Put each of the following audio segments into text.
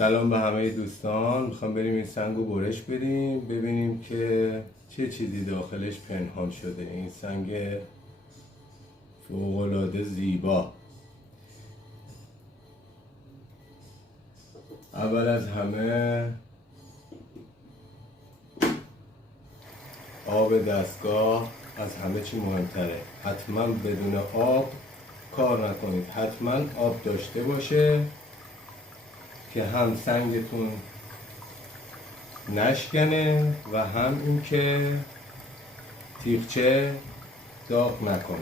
سلام به همه دوستان. میخوام بریم این سنگ رو برش بدیم ببینیم که چه چیزی داخلش پنهان شده. این سنگ فوق‌العاده زیبا. اول از همه آب دستگاه از همه چی مهمتره. حتما بدون آب کار نکنید، حتما آب داشته باشه که هم سنگتون نشکنه و هم این که تیغچه داغ نکنه.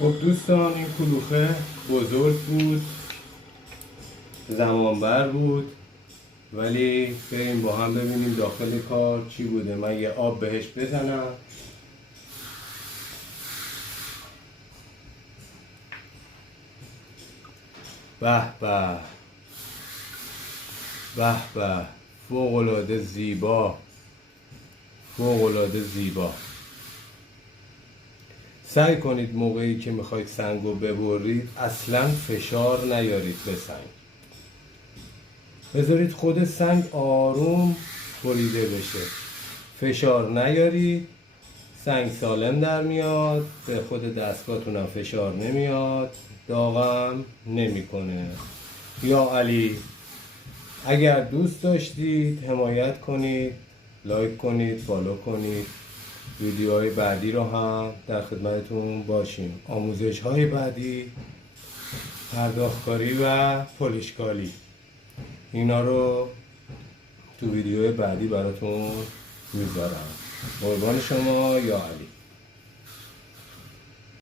خب دوستان، این کلوخه بزرگ بود، زمانبر بود، ولی بریم با هم ببینیم داخل کار چی بوده. من یه آب بهش بزنم. به به به به، فوق‌العاده زیبا، فوق‌العاده زیبا. سعی کنید موقعی که میخواید سنگ رو ببرید اصلا فشار نیارید به سنگ. بذارید خود سنگ آروم بریده بشه، فشار نیارید. سنگ سالم در میاد، به خود دستگاهتون هم فشار نمیاد، داغم نمیکنه. یا علی، اگر دوست داشتید حمایت کنید، لایک کنید، فالو کنید. ویدیوهای بعدی رو هم در خدمتتون باشیم. آموزش های بعدی، پرداختکاری و پولشکاری، اینا رو تو ویدیوهای بعدی براتون میذارم. قربان شما، یا علی.